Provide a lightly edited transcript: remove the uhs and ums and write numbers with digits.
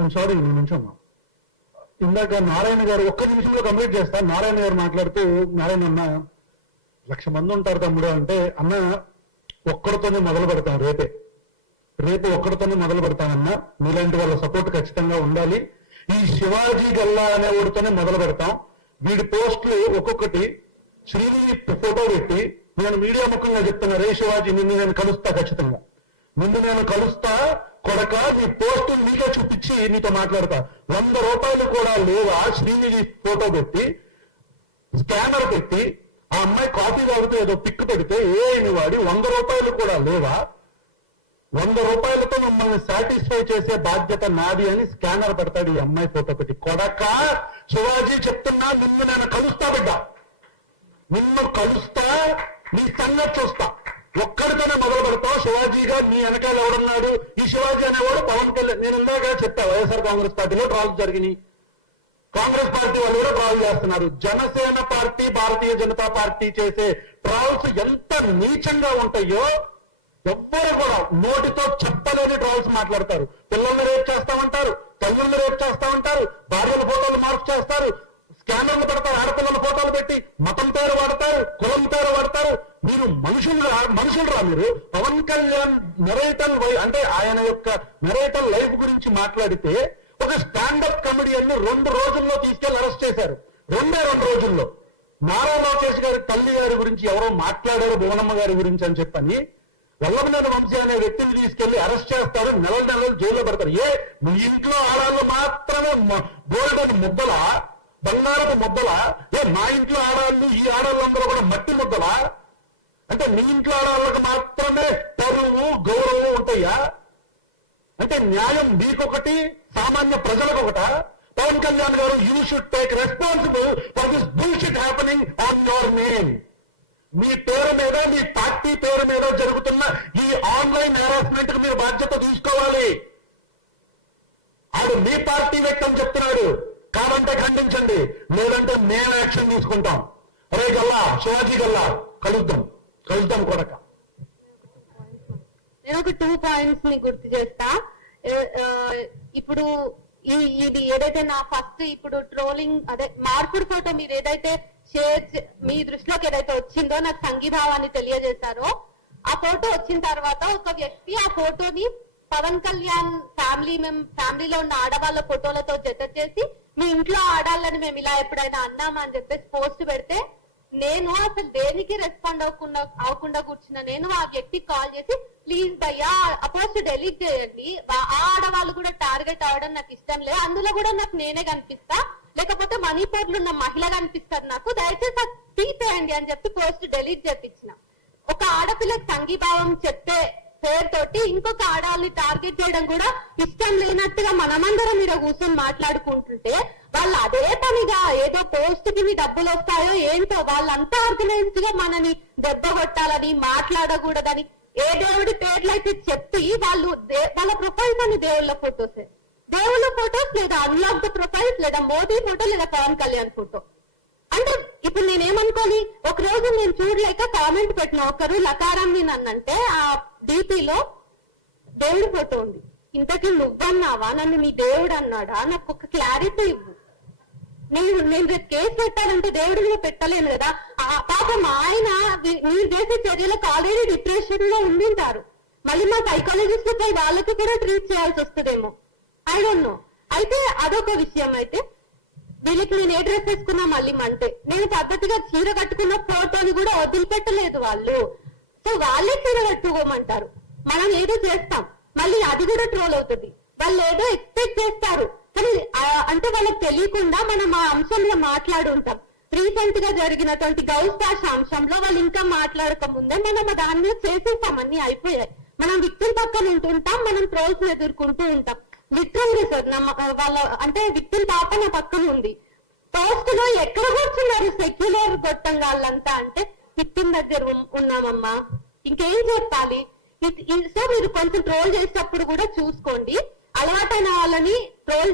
I'm sorry నేను నుంచున్నా. ఇందాక నారాయణ గారు ఒక్క నిమిషంలో కంప్లీట్ చేస్తా. నారాయణ గారు మాట్లాడుతూ, నారాయణ అన్న 1,00,000 మంది ఉంటారు తమ్ముడు అంటే, అన్న ఒక్కడితోనే మొదలు పెడతాం, రేపు ఒక్కడితోనే మొదలు పెడతామన్నా, మీలాంటి వాళ్ళ సపోర్ట్ ఖచ్చితంగా ఉండాలి. ఈ శివాజీ గల్లా అనేవాడితోనే మొదలు పెడతాం. వీడి పోస్టులు ఒక్కొక్కటి శ్రీనిధి ఫోటో పెట్టి, నేను మీడియా ముఖంగా చెప్తున్నా, రే శివాజీ నిన్ను నేను కలుస్తా, ఖచ్చితంగా నిన్ను నేను కలుస్తా కొడక, నీ పోస్టు నీకే చూపించి నీతో మాట్లాడతా. 100 రూపాయలు కూడా లేవా శ్రీనిధి ఫోటో పెట్టి, స్కానర్ పెట్టి, ఆ అమ్మాయి కాఫీ తాగుతూ ఏదో పిక్ పెడితే ఏ వాడి 100 రూపాయలు కూడా లేవా, 100 రూపాయలతో మమ్మల్ని సాటిస్ఫై చేసే బాధ్యత నాది అని స్కానర్ పెడతాడు ఈ అమ్మాయి ఫోటో పెట్టి. కొడక శివాజీ చెప్తున్నా, నిన్ను నేను కలుస్తా బిడ్డ, నిన్ను కలుస్తా, నీ సంగతి చూస్తా. ఒక్కడితోనే మొదలు పెడతావు. శివాజీగా నీ వెనకాల ఎవడున్నాడు? ఈ శివాజీ అనేవాడు పవన్ కళ్యాణ్. నేను ఇందాక చెప్పా, వైఎస్ఆర్ కాంగ్రెస్ పార్టీలో ట్రాల్స్ జరిగినాయి, కాంగ్రెస్ పార్టీ వాళ్ళు కూడా ట్రాల్ చేస్తున్నారు. జనసేన పార్టీ, భారతీయ జనతా పార్టీ చేసే ట్రాల్స్ ఎంత నీచంగా ఉంటాయో ఎవ్వరు కూడా నోటితో చెప్పలేని ట్రాల్స్ మాట్లాడతారు. పిల్లల్ని రేపు చేస్తామంటారు, తల్లుల్ని రేపు చేస్తామంటారు, భార్యల ఫోటోలు మార్పు చేస్తారు, స్కానర్లు పెడతారు, ఆడపిల్లల ఫోటోలు పెట్టి మతం పేరు వాడతారు, కులం పేరు వాడతారు. మీరు మనుషులురా మీరు. పవన్ కళ్యాణ్ మెరైటల్ అంటే ఆయన యొక్క మెరైటల్ లైఫ్ గురించి మాట్లాడితే ఒక స్టాండప్ కమెడియన్ 2 రోజుల్లో తీసుకెళ్లి అరెస్ట్ చేశారు. 2 రోజుల్లో. నారా లోకేష్ గారి తల్లి గారి గురించి ఎవరో మాట్లాడారు, భువనమ్మ గారి గురించి అని చెప్పని వల్లభనేని వంశీ అనే వ్యక్తిని తీసుకెళ్లి అరెస్ట్ చేస్తారు, నెలలు జైల్లో పెడతారు. మీ ఇంట్లో ఆడాళ్ళు మాత్రమే గోల్డెన్ ముద్దలా, బంగారపు ముద్దలా? మా ఇంట్లో ఆడాళ్ళు, ఈ ఆడాళ్ళందరూ కూడా మట్టి ముద్దలా? అంటే మీ ఇంట్లో ఆడాళ్ళకు మాత్రమే పరువు గౌరవం ఉంటాయా? అంటే న్యాయం మీకొకటి, సామాన్య ప్రజలకు ఒకట? Pawan Kalyan garu, you should take responsible for this bullshit happening on your name. మీ పేరు మీద, మీ పార్టీ పేరు మీద జరుగుతున్న ఈ ఆన్లైన్ హెరాస్మెంట్ కు మీరు బాధ్యత తీసుకోవాలి. ఆడు మీ పార్టీ వ్యక్తి అని చెప్తున్నాడు, కాదంటే ఖండించండి, లేదంటే మేము యాక్షన్ తీసుకుంటాం. అరే గల్లా, శివాజీ గల్లా, కలుద్దాం కొడక. నేను ఒక 2 పాయింట్స్ ని గుర్తు చేస్తా. ఇప్పుడు ఇది ఏదైతే నా ఫస్ట్ ఇప్పుడు ట్రోలింగ్, అదే మార్పుడు ఫోటో మీరు ఏదైతే మీ దృష్టిలోకి ఏదైతే వచ్చిందో, నాకు సంఘీభావాన్ని తెలియజేశారో, ఆ ఫోటో వచ్చిన తర్వాత ఒక వ్యక్తి ఆ ఫోటోని పవన్ కళ్యాణ్ ఫ్యామిలీలో ఉన్న ఆడవాళ్ళ ఫోటోలతో జత చేసి, మీ ఇంట్లో ఆడాలని మేము ఇలా ఎప్పుడైనా అన్నామా అని చెప్పేసి పోస్ట్ పెడితే, నేను అసలు దేనికి రెస్పాండ్ అవ్వకుండా కూర్చున్న నేను ఆ వ్యక్తికి కాల్ చేసి, ప్లీజ్ భయ్యా ఆ పోస్ట్ డెలీట్ చేయండి, ఆ ఆడవాళ్ళు కూడా టార్గెట్ అవ్వడం నాకు ఇష్టం లేదు, అందులో కూడా నాకు నేనే కనిపిస్తా, లేకపోతే మణిపూర్ లో ఉన్న మహిళ కనిపిస్తారు, నాకు దయచేసి తీసేయండి అని చెప్పి పోస్ట్ డెలీట్ చేపించిన. ఒక ఆడపిల్లకి సంఘీభావం చెప్పే పేరుతోటి ఇంకొక ఆడవాళ్ళని టార్గెట్ చేయడం కూడా ఇష్టం లేనట్టుగా మనమందరం మీరు కూర్చొని మాట్లాడుకుంటుంటే, వాళ్ళు అదే పనిగా ఏదో పోస్ట్ కి మీ డబ్బులు వస్తాయో ఏంటో వాళ్ళంతా ఆర్గనైజ్డ్ గా మనని దెబ్బ కొట్టాలని, మాట్లాడకూడదని ఏ దేవుడి పేర్లు అయితే చెప్పి వాళ్ళ ప్రొఫైల్స్ అని దేవుళ్ళ ఫోటోస్ లేదా అన్లాక్ ద ప్రొఫైల్స్, లేదా మోదీ ఫోటో, లేదా పవన్ కళ్యాణ్ ఫోటో. అంటే ఇప్పుడు నేనేమనుకోని, ఒక రోజు నేను చూడలేక కామెంట్ పెట్టిన ఒకరు లకారం నన్నంటే, ఆ డిపిలో దేవుడి ఫోటో ఉంది, ఇంతకీ నువ్వన్నావా, నన్ను నీ దేవుడు అన్నాడా, నాకు ఒక క్లారిటీ ఇవ్వు. నేను రేపు కేసు పెట్టాలంటే దేవుడి మీద పెట్టలేను కదా. పాపం ఆయన మీరు చేసే చర్యలకు ఆల్రెడీ డిప్రెషన్ లో ఉండింటారు, మళ్ళీ మా సైకాలజిస్ట్ పై వాళ్ళకి కూడా ట్రీట్ చేయాల్సి వస్తుందేమో, ఐ డోంట్ నో. అయితే అదొక విషయం. అయితే వీళ్ళకి నేను ఏ డ్రెస్ వేసుకున్నా మళ్ళీ అంటే, నేను పద్ధతిగా చీర కట్టుకున్న ఫోటోని కూడా వదిలిపెట్టలేదు వాళ్ళు. సో వాళ్ళే చీర కట్టుకోమంటారు, మనం ఏదో చేస్తాం, మళ్ళీ అది కూడా ట్రోల్ అవుతుంది. వాళ్ళు ఏదో ఎక్స్పెక్ట్ చేస్తారు, కానీ అంటే వాళ్ళకి తెలియకుండా మనం ఆ అంశంలో మాట్లాడుంటాం. రీసెంట్ గా జరిగినటువంటి గౌస్ భాష అంశంలో వాళ్ళు ఇంకా మాట్లాడక ముందే మనం దాని మీద చేసేస్తాం, అన్ని అయిపోయాయి. మనం విక్టిమ్ పక్కన ఉంటుంటాం, మనం ట్రోల్స్ ఎదుర్కొంటూ ఉంటాం. లిటరల్లీ సార్, వాళ్ళ అంటే విక్టిమ్ పాప నా పక్కన ఉంది. పోస్ట్ లో ఎక్కడ కూర్చున్నారు సెక్యులర్ గొట్టంగా వాళ్ళంతా అంటే, విక్టిమ్ దగ్గర ఉన్నామమ్మా, ఇంకేం చెప్పాలి. సో మీరు కొంచెం ట్రోల్ చేసేటప్పుడు కూడా చూసుకోండి, అలవాటైన వాళ్ళని ట్రోల్